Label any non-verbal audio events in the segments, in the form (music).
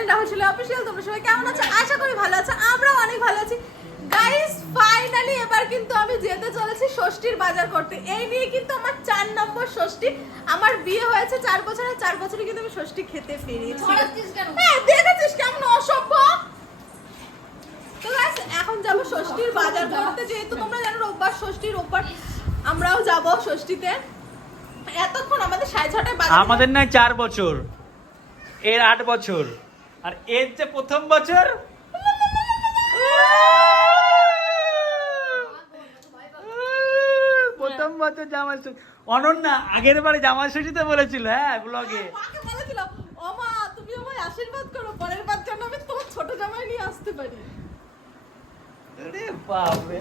Channel Rahul ছিল official তোমরা সবাই কেমন আছো? আশা করি ভালো আছো আমরাও অনেক ভালো আছি। গাইস ফাইনালি এবার কিন্তু আমি যেতে চলেছি ষষ্ঠীর বাজার করতে। এই নিয়ে কিন্তু আমার চার নম্বর ষষ্ঠী। আমার বিয়ে হয়েছে চার বছর আর চার বছরে কিন্তু আমি ষষ্ঠী খেতে কেন? হ্যাঁ দেখেছিস কেমন অসভ্য? তো এখন যাব ষষ্ঠীর বাজার করতে। যেহেতু তোমরা জানো রোববার ষষ্ঠী রোববার আমরাও যাব ষষ্ঠীতে। এতক্ষণ আমাদের সাড়ে ছটায় আমাদের নয় চার বছর এর আট বছর। আর এর যে প্রথম বছর প্রথম বছর জামাই ষষ্ঠী অনন্যা আগের বারে জামাই ষষ্ঠীতে বলেছিল হ্যাঁ ব্লগে তুমি আমায় আশীর্বাদ করো পরের বার যেন আমি তোমার ছোট জামাই নিয়ে আসতে পারি। আরে বাপরে।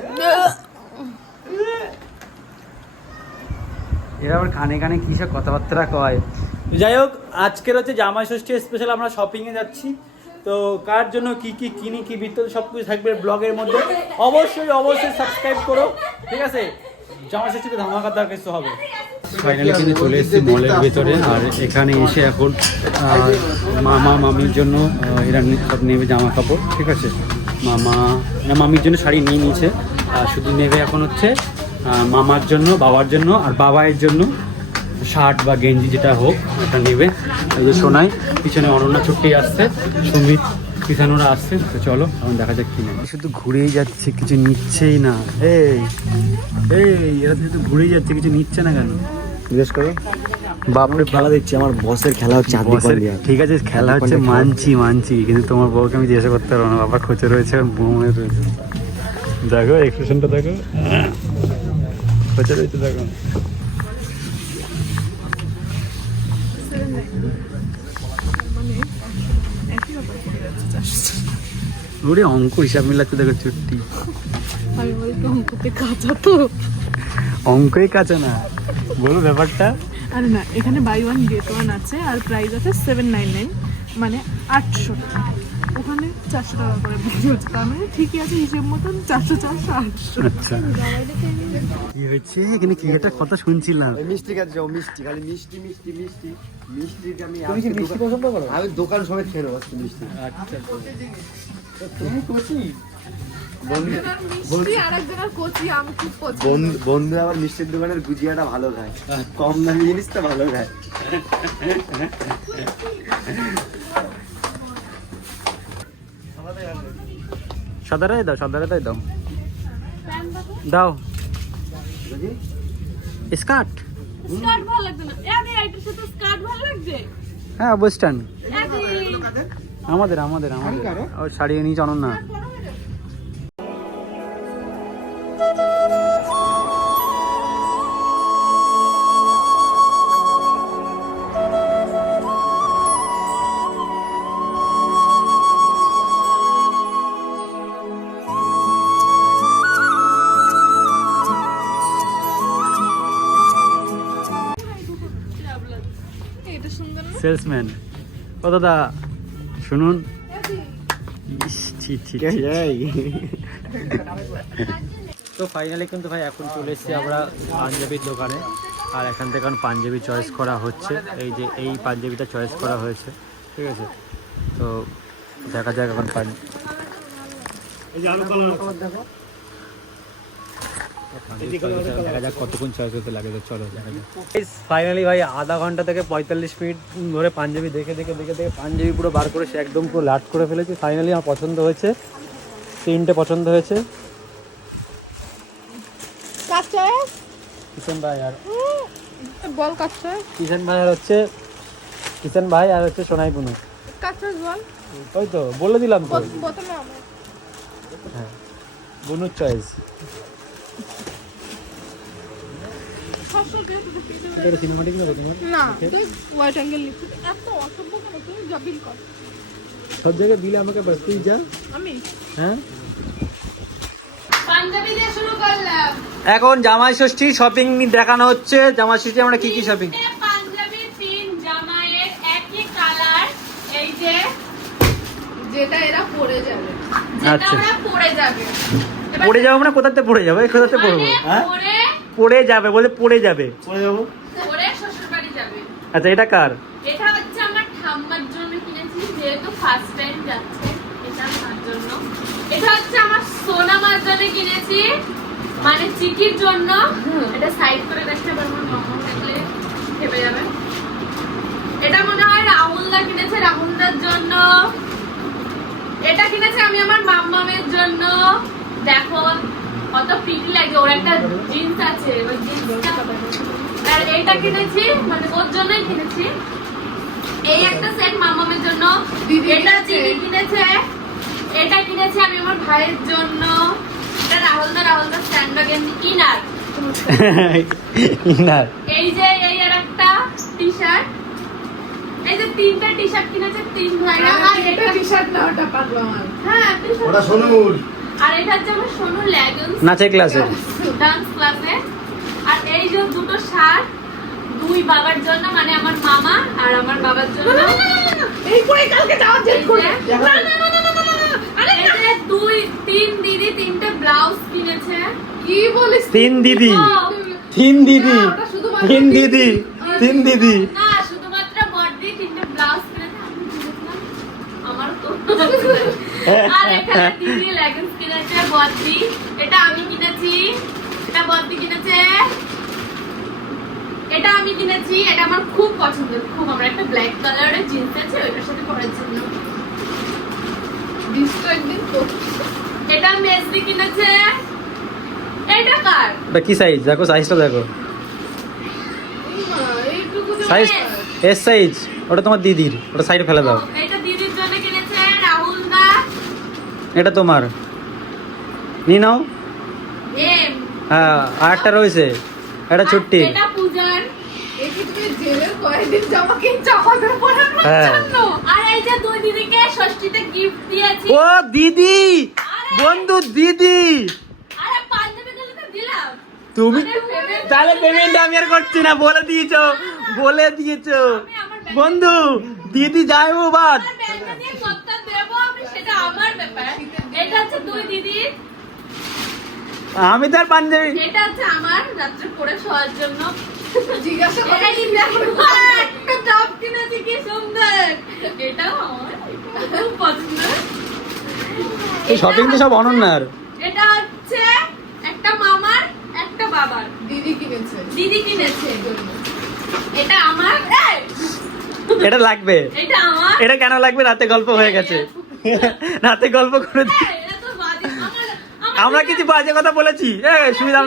এরা আবার কানে কানে কি সব কথাবার্তা কয়? যাই হোক, আজকের হচ্ছে জামাই ষষ্ঠী স্পেশাল আমরা শপিং এ যাচ্ছি। তো কার জন্য কি কি কিনি, কি বিতল সব কিছু থাকবে ব্লগের মধ্যে, অবশ্যই অবশ্যই সাবস্ক্রাইব করো, ঠিক আছে? জামাই ষষ্ঠীতে ধামাকাদার কিছু হবে। ফাইনালি কিন্তু চলে এসেছি মলের ভেতরে, আর এখানে এসে এখন মামা, মামির জন্য এরা সব নেবে জামা কাপড়, ঠিক আছে? মামা, না, মামির জন্য শাড়ি নিয়ে নিয়েছে, আর শুধু নেবে এখন হচ্ছে মামার জন্য, বাবার জন্য, আর বাবাইয়ের জন্য শার্ট বা গেঞ্জি যেটা হোক ওটা নেবে। এই যে শোনাই পিছনে অনন্যা ছুট্টি আসছে সুমিত কিষানোরা আসছে তো চলো এখন দেখা যাক কি নেবে শুধু ঘুরেই যাচ্ছে কিছু নিচ্ছেই না। এই এই এরা শুধু ঘুরেই যাচ্ছে কিছু নিচ্ছে না কেন? জিজ্ঞেস করো। বাপরে খেলা দিচ্ছি আমার বসের খেলা হচ্ছে আদি বসের ঠিক আছে খেলা হচ্ছে মানছি মানছি কিন্তু তোমার বউকে আমি জিজ্ঞাসা করতে পারব না বাবা খোঁচে রয়েছে আর বউমের রয়েছে। দেখো এক্সপ্রেশনটা দেখো। খোঁচে রয়েছে দেখো। ওরে অঙ্ক হিসাব মিলাচ্ছে দেখো ছুটি আমি বলতো অঙ্কতে কাঁচা তো। অঙ্কই কাঁচা না। বলো ব্যাপারটা। আরে না এখানে বাই ওয়ান গেট ওয়ান আছে আর প্রাইস আছে সেভেন নাইন নাইন মানে আটশো টাকা। ওখানে চারশো টাকা করে বিক্রি হচ্ছে। তার মানে ঠিকই আছে হিসেব মতন চারশো চারশো আটশো। আচ্ছা। কি হয়েছে এখানে কি? একটা কথা শুনছিলাম। মিষ্টি কাছে যাও মিষ্টি খালি মিষ্টি মিষ্টি মিষ্টি। মিষ্টি আমি তুমি কি মিষ্টি পছন্দ করো? আমি দোকান সমেত খেয়ে নেব আজকে মিষ্টি। আচ্ছা। তুমি কচি? কচি আমি বন্ধু বন্ধু আবার মিষ্টির দোকানের গুজিয়াটা ভালো খায়। কম দামি জিনিসটা ভালো খায়। সাদারাই দাও সাদারাই দাও। দাও। স্কার্ট। স্কার্ট ভালো লাগবে না। এদি এইটার সাথে স্কার্ট ভালো লাগবে? হ্যাঁ ওয়েস্টার্ন। আমাদের আমাদের আমাদের। শাড়ি নিয়ে চলুন সেলসম্যান ও দাদা শুনুন। তো ফাইনালি কিন্তু ভাই এখন চলে এসেছি আমরা পাঞ্জাবির দোকানে। আর এখান থেকে এখন পাঞ্জাবি চয়েস করা হচ্ছে। এই যে এই পাঞ্জাবিটা চয়েস করা হয়েছে। ঠিক আছে? তো দেখা যাক এখন পাঞ্জাবি দেখা যাক কতক্ষণ চয়েস হতে লাগে তো চলো দেখা যাক। ফাইনালি ভাই আধা ঘণ্টা থেকে পঁয়তাল্লিশ মিনিট ধরে পাঞ্জাবি দেখে দেখে দেখে দেখে পাঞ্জাবি পুরো বার করে সে একদম পুরো লাট করে ফেলেছি। ফাইনালি আমার পছন্দ হয়েছে। তিনটে পছন্দ হয়েছে। কিষেন ভাই আর বল কাঁচা কিষেন ভাই আর হচ্ছে কিষেন ভাই আর হচ্ছে সোনাই পুনু কাঁচা বল। ওই তো বলে দিলাম তো। হ্যাঁ। বুনুর চয়েস না তুই হোয়াইট অ্যাঙ্গেল লিখছিস এত অসভ্য কেন? তুই জবিল কর। সব জায়গায় দিলে আমাকে বাস তুই যা। আমি? হ্যাঁ? পাঞ্জাবি দিয়ে শুরু করলাম। এখন জামাই ষষ্ঠী শপিং দেখানো হচ্ছে। জামাই ষষ্ঠী আমরা কি কি শপিং তিনটে পাঞ্জাবি তিন জামাইয়ের একই কালার এই যে যেটা এরা পরে যাবে। যেটা আচ্ছা। ওরা পরে যাবে। পড়ে যাব মানে কোথাতে পড়ে যাব? কোথাতে পড়ব? হ্যাঁ? পড়ে যাবে বলে পড়ে যাবে। পরে শ্বশুর বাড়ি যাবে। আচ্ছা এটা কার? এটা হচ্ছে আমার ঠাম্মার জন্য কিনেছি যেহেতু ফার্স্ট টাইম যাচ্ছে এটা আমার জন্য। এটা হচ্ছে আমার সোনা মার জন্য কিনেছি মানে চিকির জন্য। এটা সাইড করে রাখতে পারব মামা থাকলে খেপে যাবে। এটা মনে হয় রাহুলদা কিনেছে রাহুলদার জন্য। এটা কিনেছে আমি আমার মাম্মামের জন্য। দেখো কত পিটি লাগে। ওর একটা জিন্স আছে ওই জিন্সটা আর এইটা কিনেছি মানে ওর জন্যই কিনেছি। এই একটা সেট মামামের জন্য। এটা কিনেছে। দিদি কিনেছে। এটা কিনেছি আমি আমার ভাইয়ের জন্য। এটা রাহুল দা রাহুল দা স্ট্যান্ড ইনার ইনার এই যে এই আর একটা টি শার্ট এই যে তিনটা টি শার্ট কিনেছে তিন ভাই এটা টি শার্ট না ওটা পাতলা হ্যাঁ। ওটা সোনুর। আর এটা হচ্ছে আমার সোনু লেগিংস নাচের ক্লাসে ডান্স ক্লাসে আর এই যে দুটো শার্ট দুই বাবার জন্য মানে আমার মামা আর আমার বাবার জন্য এই পরে কালকে যাওয়ার জেদ করবে এই যে- না না না না না, না। আরে দুই তিন দিদি তিনটে ব্লাউজ কিনেছে কি বলিস তিন দিদি তিন দিদি তিন দিদি তিন দিদি না শুধুমাত্র বডি তিনটে ব্লাউজ কিনেছে আমি আমার তো আর এখানে দিদি লেগিংস বডি এটা আমি কিনেছি। এটা বডি কিনেছে। এটা আমি কিনেছি। এটা আমার খুব পছন্দের খুব আমার একটা ব্ল্যাক কালারের জিন্স আছে ওইটার সাথে পরার জন্য। এটা কিনেছে। এটা কার? ওটা কি সাইজ দেখো সাইজটা দেখো। সাইজ এস সাইজ ওটা তোমার দিদির। ওটা সাইডে ফেলে দাও। এটা দিদির জন্য কিনেছে রাহুল দা। এটা তোমার। নিয়ে নাও হ্যাঁ আরেকটা রয়েছে এটা ছুটি। হ্যাঁ। ও দিদি! বন্ধু দিদি! তুমি তাহলে পেমেন্ট আমি আর করছি না বলে দিয়েছ বলে দিয়েছ। বন্ধু দিদি যাই হোক বাদ। এটা হচ্ছে দুই দিদির আমি তো আর পাঞ্জাবি। এটা হচ্ছে আমার রাত্রে পরে শোয়ার জন্য। জিজ্ঞাসা করে। এই দেখো, একটা টপ কিনেছি কি সুন্দর। এটাও আমার খুব পছন্দ এই শপিং তো সব অনন্যার। এটা হচ্ছে একটা মামার একটা বাবার। দিদি কিনেছে। দিদি কিনেছে। এটা আমার। এটা লাগবে। এটা আমার। এটা কেন লাগবে? রাতে গল্প হয়ে গেছে। রাতে গল্প করে দি- এই, এটা তো বাজে। আমার- কিছু বাজে কথা বলেছি। সুবিধা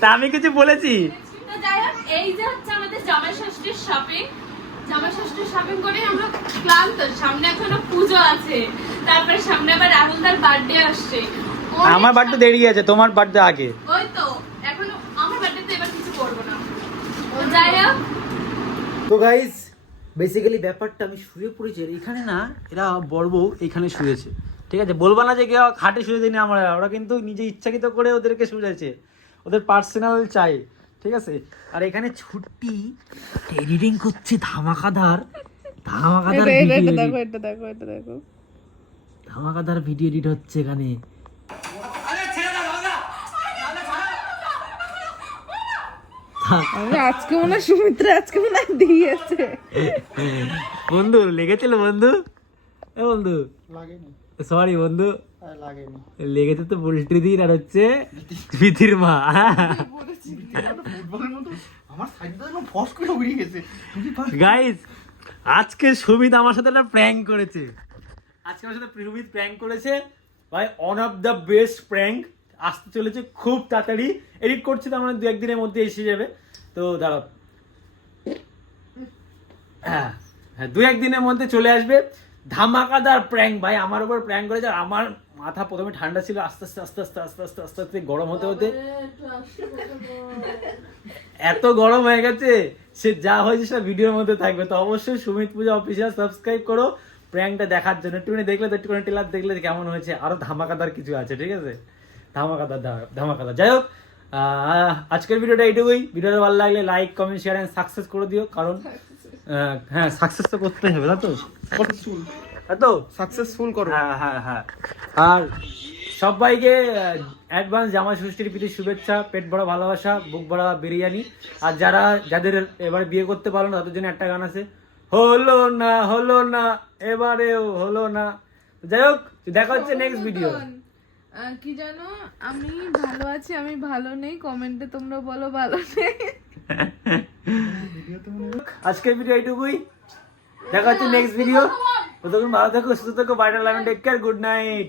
তা আমি কিছু বলেছি। তো যাই হোক এই যে হচ্ছে আমাদের জামাই ষষ্ঠীর শপিং জামাই ষষ্ঠীর শপিং করে আমরা ক্লান্ত। সামনে এখনও পুজো আছে। তারপরে সামনে আবার রাহুলদার বার্থডে আসছে। আমার বার্থডে দেরি আছে তোমার বার্থডে আগে। ওই তো এখনও আমার বার্থডে এবার কিছু করব না। যাই হোক। তো গাইজ বেসিক্যালি ব্যাপারটা আমি শুয়ে পড়েছি। আর এখানে না এরা বড় বউ এখানে শুয়েছে। ঠিক আছে? বলবা না যে কেউ খাটে শুয়ে দিনি আমরা। ওরা কিন্তু নিজে ইচ্ছাকৃত করে ওদেরকে শুয়েছে। ওদের পার্সোনাল চাই ঠিক আছে? আর এখানে ছুটি এডিটিং করছে ধামাকাদার। ধামাকাদার ভিডিও দেখো এটা দেখো এটা দেখো। ধামাকাদার ভিডিও এডিট হচ্ছে এখানে। আমি আজকে মনে হয় সুমিত্রা আজকে মনে হয় দিয়েছে। বন্ধু লেগেছিল বন্ধু? এ বন্ধু। সরি বন্ধু। লেগেছে তো পোল্ট্রি দিন আর হচ্ছে বিধির মা। আমার সাইড তো ফস করে উড়ে গেছে। গাইস আজকে সুমিত আমার সাথে একটা প্র্যাঙ্ক করেছে। আজকে আমার সাথে সুমিত প্র্যাঙ্ক করেছে। ভাই one of the best prank আসতে চলেছে খুব তাড়াতাড়ি। এডিট করছি তো আমরা দু একদিনের মধ্যে এসে যাবে। তো দাঁড়াও। হ্যাঁ হ্যাঁ দু একদিনের মধ্যে চলে আসবে। ধামাকাদার প্র্যাঙ্ক ভাই। আমার উপর প্র্যাঙ্ক করেছে আর আমার মাথা প্রথমে ঠান্ডা ছিল, আস্তে আস্তে আস্তে আস্তে আস্তে আস্তে আস্তে আস্তে, গরম হতে হতে। এত গরম হয়ে গেছে, সে যা হয়েছে সেটা ভিডিওর মধ্যে থাকবে। তো অবশ্যই সুমিত পূজা অফিসিয়াল সাবস্ক্রাইব করো প্র্যাঙ্কটা দেখার জন্য। একটুখানি দেখলে তো, একটুখানি টেলার দেখলে কেমন হয়েছে। আরও ধামাকাদার কিছু আছে, ঠিক আছে? ধামাকাদার ধামাকাদার। যাই হোক আজকের ভিডিওটা এইটুকুই। ভিডিওটা ভালো লাগলে like comment share and success করে দিও। কারণ হ্যাঁ সাকসেস তো করতেই হবে না তো? তাই তো? সাকসেসফুল করো। হ্যাঁ হ্যাঁ হ্যাঁ। আর সবাইকে অ্যাডভান্স জামা ষষ্ঠীর প্রীতি শুভেচ্ছা পেট ভরা ভালোবাসা বুক ভরা বিরিয়ানি। আর যারা যাদের এবার বিয়ে করতে পারো না তাদের জন্য একটা গান আছে হলো না হলো না এবারেও হলো না। যাই হোক দেখা হচ্ছে নেক্সট ভিডিও কি জানো? আমি ভালো আছি আমি ভালো নেই। কমেন্টে তোমরা বলো ভালো নেই। (laughs) আজকের ভিডিও এইটুকুই। দেখা হচ্ছে নেক্সট ভিডিও ভালো থাকো, সুস্থ থাকো বাইরে লাইন টেক কেয়ার গুড নাইট